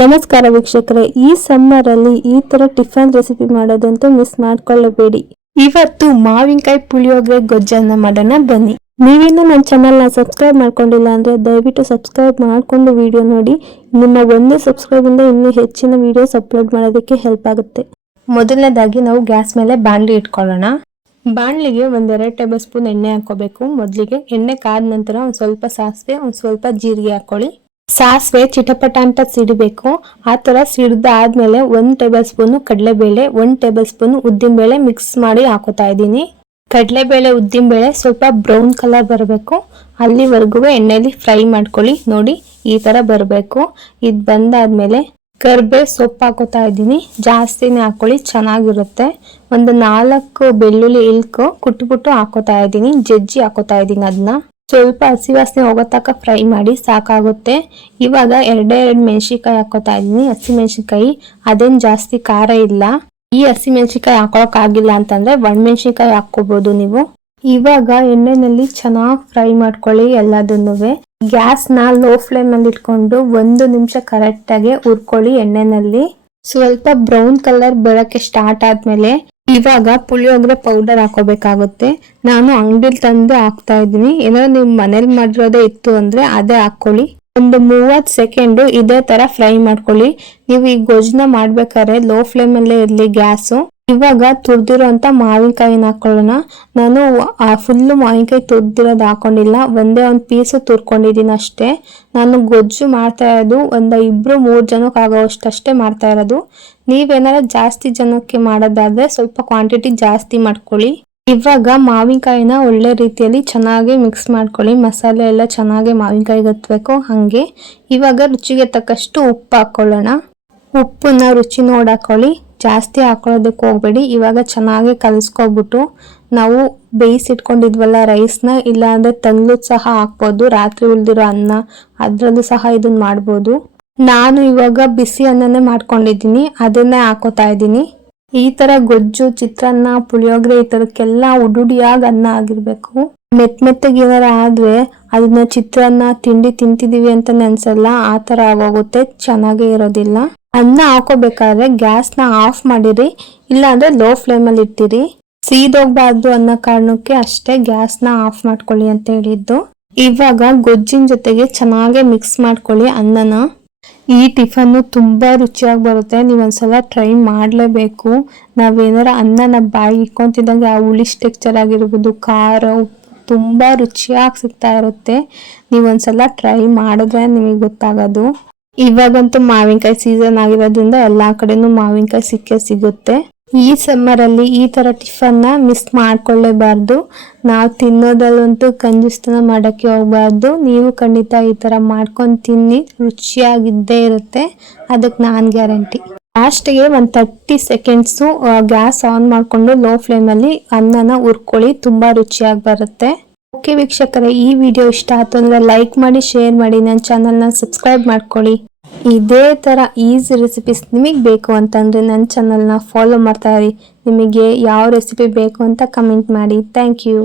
ನಮಸ್ಕಾರ ವೀಕ್ಷಕರೇ, ಈ ಸಮ್ಮರ್ ಅಲ್ಲಿ ಈ ತರ ಟಿಫನ್ ರೆಸಿಪಿ ಮಾಡೋದಂತೂ ಮಿಸ್ ಮಾಡ್ಕೊಳ್ಳಬೇಡಿ. ಇವತ್ತು ಮಾವಿನಕಾಯಿ ಪುಳಿಯೋಗರೆ ಗೊಜ್ಜನ್ನ ಮಾಡೋಣ ಬನ್ನಿ. ನೀವಿನ್ನು ನನ್ನ ಚಾನಲ್ನ ಸಬ್ಸ್ಕ್ರೈಬ್ ಮಾಡ್ಕೊಂಡಿಲ್ಲ ಅಂದ್ರೆ ದಯವಿಟ್ಟು ಸಬ್ಸ್ಕ್ರೈಬ್ ಮಾಡ್ಕೊಂಡು ವಿಡಿಯೋ ನೋಡಿ. ನಿಮ್ಮ ಒಂದೇ ಸಬ್ಸ್ಕ್ರೈಬ್ ಇಂದ ಇನ್ನೂ ಹೆಚ್ಚಿನ ವಿಡಿಯೋಸ್ ಅಪ್ಲೋಡ್ ಮಾಡೋದಕ್ಕೆ ಹೆಲ್ಪ್ ಆಗುತ್ತೆ. ಮೊದಲನೇದಾಗಿ ನಾವು ಗ್ಯಾಸ್ ಮೇಲೆ ಬಾಣಲಿ ಇಟ್ಕೊಳ್ಳೋಣ. ಬಾಣಲಿಗೆ ಒಂದೆರಡು ಟೇಬಲ್ ಸ್ಪೂನ್ ಎಣ್ಣೆ ಹಾಕೋಬೇಕು ಮೊದಲಿಗೆ ಎಣ್ಣೆ ಕಾದ ನಂತರ ಒಂದು ಸ್ವಲ್ಪ ಸಾಸಿವೆ, ಒಂದು ಸ್ವಲ್ಪ ಜೀರಿಗೆ ಹಾಕೊಳ್ಳಿ ಸಾಸಿವೆ, ಚಿಟಪಟ ಅಂತ ಸಿಡಬೇಕು. ಆ ಥರ ಸಿಡಿದಾದ್ಮೇಲೆ ಒಂದು ಟೇಬಲ್ ಸ್ಪೂನು ಕಡಲೆಬೇಳೆ, ಒಂದು ಟೇಬಲ್ ಸ್ಪೂನ್ ಉದ್ದಿನಬೇಳೆ ಮಿಕ್ಸ್ ಮಾಡಿ ಹಾಕೋತಾ ಇದ್ದೀನಿ. ಕಡಲೆಬೇಳೆ, ಉದ್ದಿನಬೇಳೆ ಸ್ವಲ್ಪ ಬ್ರೌನ್ ಕಲರ್ ಬರಬೇಕು. ಅಲ್ಲಿವರೆಗೂ ಎಣ್ಣೆಲಿ ಫ್ರೈ ಮಾಡ್ಕೊಳ್ಳಿ, ನೋಡಿ ಈ ಥರ ಬರಬೇಕು. ಇದು ಬಂದಾದ್ಮೇಲೆ ಕರ್ಬೇ ಸೊಪ್ಪು ಹಾಕೋತಾ ಇದ್ದೀನಿ. ಜಾಸ್ತಿನೇ ಹಾಕೊಳ್ಳಿ, ಚೆನ್ನಾಗಿರುತ್ತೆ. ಒಂದು ನಾಲ್ಕು ಬೆಳ್ಳುಳ್ಳಿ ಇಲ್ಕು ಕುಟ್ಬಿಟ್ಟು ಹಾಕೋತಾ ಇದ್ದೀನಿ. ಜಜ್ಜಿ ಹಾಕೋತಾ ಇದ್ದೀನಿ ಅದನ್ನ ಸ್ವಲ್ಪ ಹಸಿ ವಾಸನೆ ಹೋಗೋ ತನಕ ಫ್ರೈ ಮಾಡಿ ಸಾಕಾಗುತ್ತೆ. ಇವಾಗ ಎರಡೇ ಎರಡು ಮೆಣಸಿನ್ಕಾಯಿ ಹಾಕೋತಾ ಇದ್ದೀನಿ. ಹಸಿ ಮೆಣಸಿನ್ಕಾಯಿ, ಅದೇನು ಜಾಸ್ತಿ ಖಾರ ಇಲ್ಲ. ಈ ಹಸಿ ಮೆಣಸಿನ್ಕಾಯಿ ಹಾಕೊಳಕ್ಕಾಗಿಲ್ಲ ಅಂತಂದ್ರೆ ಒಣಮೆಣಸಿನ್ಕಾಯಿ ಹಾಕ್ಕೋಬೋದು ನೀವು. ಇವಾಗ ಎಣ್ಣೆನಲ್ಲಿ ಚೆನ್ನಾಗಿ ಫ್ರೈ ಮಾಡ್ಕೊಳ್ಳಿ ಎಲ್ಲದನ್ನು ಗ್ಯಾಸ್ನ ಲೋ ಫ್ಲೇಮಲ್ಲಿ ಇಟ್ಕೊಂಡು ಒಂದು ನಿಮಿಷ ಕರೆಕ್ಟಾಗಿ ಹುರ್ಕೊಳ್ಳಿ ಎಣ್ಣೆನಲ್ಲಿ. ಸ್ವಲ್ಪ ಬ್ರೌನ್ ಕಲರ್ ಬರೋಕ್ಕೆ ಸ್ಟಾರ್ಟ್ ಆದ್ಮೇಲೆ ಇವಾಗ ಪುಳಿಯೋಗರೆ ಪೌಡರ್ ಹಾಕೋಬೇಕಾಗುತ್ತೆ. ನಾನು ಅಂಗಡಿಲಿ ತಂದು ಹಾಕ್ತಾ ಇದ್ದೀನಿ. ಏನಾದ್ರು ನೀವು ಮನೇಲಿ ಮಾಡಿರೋದೇ ಇತ್ತು ಅಂದ್ರೆ ಅದೇ ಹಾಕೊಳ್ಳಿ. ಒಂದು ಮೂವತ್ತು ಸೆಕೆಂಡು ಇದೇ ತರ ಫ್ರೈ ಮಾಡ್ಕೊಳ್ಳಿ. ನೀವು ಈ ಗೊಜ್ಜನ್ನ ಮಾಡ್ಬೇಕಾದ್ರೆ ಲೋ ಫ್ಲೇಮ್ ಅಲ್ಲೇ ಇರ್ಲಿ ಗ್ಯಾಸು. ಇವಾಗ ತುರ್ದಿರೋ ಅಂತ ಮಾವಿನಕಾಯಿನ ಹಾಕೊಳ್ಳೋಣ. ನಾನು ಫುಲ್ಲು ಮಾವಿನಕಾಯಿ ತುರ್ದಿರೋದು ಹಾಕೊಂಡಿಲ್ಲ. ಒಂದೇ ಒಂದು ಪೀಸು ತುರ್ಕೊಂಡಿದ್ದೀನಿ ಅಷ್ಟೇ. ನಾನು ಗೊಜ್ಜು ಮಾಡ್ತಾ ಇರೋದು ಒಂದು ಇಬ್ಬರು ಮೂರು ಜನಕ್ಕೆ ಆಗೋವಷ್ಟಷ್ಟೇ ಮಾಡ್ತಾ ಇರೋದು. ನೀವೇನಾರ ಜಾಸ್ತಿ ಜನಕ್ಕೆ ಮಾಡೋದಾದರೆ ಸ್ವಲ್ಪ ಕ್ವಾಂಟಿಟಿ ಜಾಸ್ತಿ ಮಾಡ್ಕೊಳ್ಳಿ. ಇವಾಗ ಮಾವಿನಕಾಯಿನ ಒಳ್ಳೆ ರೀತಿಯಲ್ಲಿ ಚೆನ್ನಾಗಿ ಮಿಕ್ಸ್ ಮಾಡ್ಕೊಳ್ಳಿ. ಮಸಾಲೆ ಎಲ್ಲ ಚೆನ್ನಾಗಿ ಮಾವಿನಕಾಯಿಗೆ ಹತ್ಬೇಕು ಹಾಗೆ. ಇವಾಗ ರುಚಿಗೆ ತಕ್ಕಷ್ಟು ಉಪ್ಪು ಹಾಕ್ಕೊಳ್ಳೋಣ ಉಪ್ಪನ್ನ ರುಚಿ ನೋಡಾಕೊಳ್ಳಿ. ಜಾಸ್ತಿ ಹಾಕೊಳ್ಳೋದಕ್ಕೆ ಹೋಗಬೇಡಿ. ಇವಾಗ ಚೆನ್ನಾಗಿ ಕಲಿಸ್ಕೊಬಿಟ್ಟು ನಾವು ಬೇಯಿಸಿಟ್ಕೊಂಡಿದ್ವಲ್ಲ ರೈಸ್ನ ಇಲ್ಲ ಅಂದ್ರೆ ತಂಗ್ಳು ಸಹ ಹಾಕ್ಬೋದು, ರಾತ್ರಿ ಉಳಿದಿರೋ ಅನ್ನ ಅದರಲ್ಲೂ ಸಹ ಇದನ್ನ ಮಾಡ್ಬೋದು. ನಾನು ಇವಾಗ ಬಿಸಿ ಅನ್ನನೇ ಮಾಡ್ಕೊಂಡಿದ್ದೀನಿ, ಅದನ್ನೇ ಹಾಕೋತಾ ಇದ್ದೀನಿ. ಈ ಥರ ಗೊಜ್ಜು, ಚಿತ್ರಾನ್ನ, ಪುಳಿಯೋಗರೆ ಈ ಥರಕ್ಕೆಲ್ಲ ಉಡುಡಿಯಾಗಿ ಅನ್ನ ಆಗಿರಬೇಕು. ಮೆತ್ ಮೆತ್ತಗೆ ಏನಾರ ಆದರೆ ಅದನ್ನ ಚಿತ್ರಾನ್ನ, ತಿಂಡಿ ತಿಂತಿದೀವಿ ಅಂತ ನೆನ್ಸಲ್ಲ, ಆ ಥರ ಆಗೋಗುತ್ತೆ, ಚೆನ್ನಾಗೇ ಇರೋದಿಲ್ಲ. ಅನ್ನ ಹಾಕೋಬೇಕಾದ್ರೆ ಗ್ಯಾಸ್ನ ಆಫ್ ಮಾಡಿರಿ, ಇಲ್ಲಾಂದರೆ ಲೋ ಫ್ಲೇಮಲ್ಲಿ ಇಟ್ಟಿರಿ. ಸೀದೋಗ್ಬಾರ್ದು ಅನ್ನೋ ಕಾರಣಕ್ಕೆ ಅಷ್ಟೇ ಗ್ಯಾಸ್ನ ಆಫ್ ಮಾಡ್ಕೊಳ್ಳಿ ಅಂತ ಹೇಳಿದ್ದು. ಇವಾಗ ಗೊಜ್ಜಿನ ಜೊತೆಗೆ ಚೆನ್ನಾಗಿ ಮಿಕ್ಸ್ ಮಾಡ್ಕೊಳ್ಳಿ ಅನ್ನನ. ಈ ಟಿಫನ್ನು ತುಂಬಾ ರುಚಿಯಾಗಿ ಬರುತ್ತೆ, ನೀವು ಒಂದ್ಸಲ ಟ್ರೈ ಮಾಡಲೇಬೇಕು. ನಾವೇನಾರ ಅನ್ನನ ಬಾಯಿ ಇಟ್ಕೊತಿದ್ದಂಗೆ ಆ ಹುಳಿ ಟೆಕ್ಚರ್ ಆಗಿರ್ಬೋದು, ಖಾರ, ಉಪ್ಪು, ತುಂಬಾ ರುಚಿಯಾಗಿ ಸಿಗ್ತಾ ಇರುತ್ತೆ. ನೀವು ಒಂದ್ಸಲ ಟ್ರೈ ಮಾಡಿದ್ರೆ ನಿಮಗೆ ಗೊತ್ತಾಗೋದು. ಇವಾಗಂತೂ ಮಾವಿನಕಾಯಿ ಸೀಸನ್ ಆಗಿರೋದ್ರಿಂದ ಎಲ್ಲಾ ಕಡೆನೂ ಮಾವಿನಕಾಯಿ ಸಿಕ್ಕೇ ಸಿಗುತ್ತೆ. ಈ ಸಮ್ಮರ್ ಅಲ್ಲಿ ಈ ತರ ಟಿಫನ್ನ ಮಿಸ್ ಮಾಡ್ಕೊಳ್ಳೇಬಾರ್ದು. ನಾವು ತಿನ್ನೋದಲ್ಲಂತೂ ಕಂಜಿಸ್ತನ ಮಾಡಕ್ಕೆ ಹೋಗ್ಬಾರ್ದು. ನೀವು ಖಂಡಿತ ಈ ತರ ಮಾಡ್ಕೊಂಡು ತಿನ್ನಿ, ರುಚಿಯಾಗಿದ್ದೇ ಇರುತ್ತೆ. ಅದಕ್ಕೆ ನಾನ್ ಗ್ಯಾರಂಟಿ. ಲಾಸ್ಟ್ಗೆ ಒಂದು ತರ್ಟಿ ಸೆಕೆಂಡ್ಸು ಗ್ಯಾಸ್ ಆನ್ ಮಾಡಿಕೊಂಡು ಲೋ ಫ್ಲೇಮಲ್ಲಿ ಅನ್ನನ ಹುರ್ಕೊಳ್ಳಿ, ತುಂಬ ರುಚಿಯಾಗಿ ಬರುತ್ತೆ. ಓಕೆ ವೀಕ್ಷಕರೇ, ಈ ವಿಡಿಯೋ ಇಷ್ಟ ಆಯ್ತು ಅಂದ್ರೆ ಲೈಕ್ ಮಾಡಿ, ಶೇರ್ ಮಾಡಿ, ನನ್ನ ಚಾನಲ್ನ ಸಬ್ಸ್ಕ್ರೈಬ್ ಮಾಡ್ಕೊಳ್ಳಿ. ಇದೇ ಥರ ಈಸಿ ರೆಸಿಪೀಸ್ ನಿಮಗೆ ಬೇಕು ಅಂತಂದರೆ ನನ್ನ ಚಾನಲ್ನ ಫಾಲೋ ಮಾಡ್ತಾ ಇರಿ. ನಿಮಗೆ ಯಾವ ರೆಸಿಪಿ ಬೇಕು ಅಂತ ಕಮೆಂಟ್ ಮಾಡಿ. Thank you.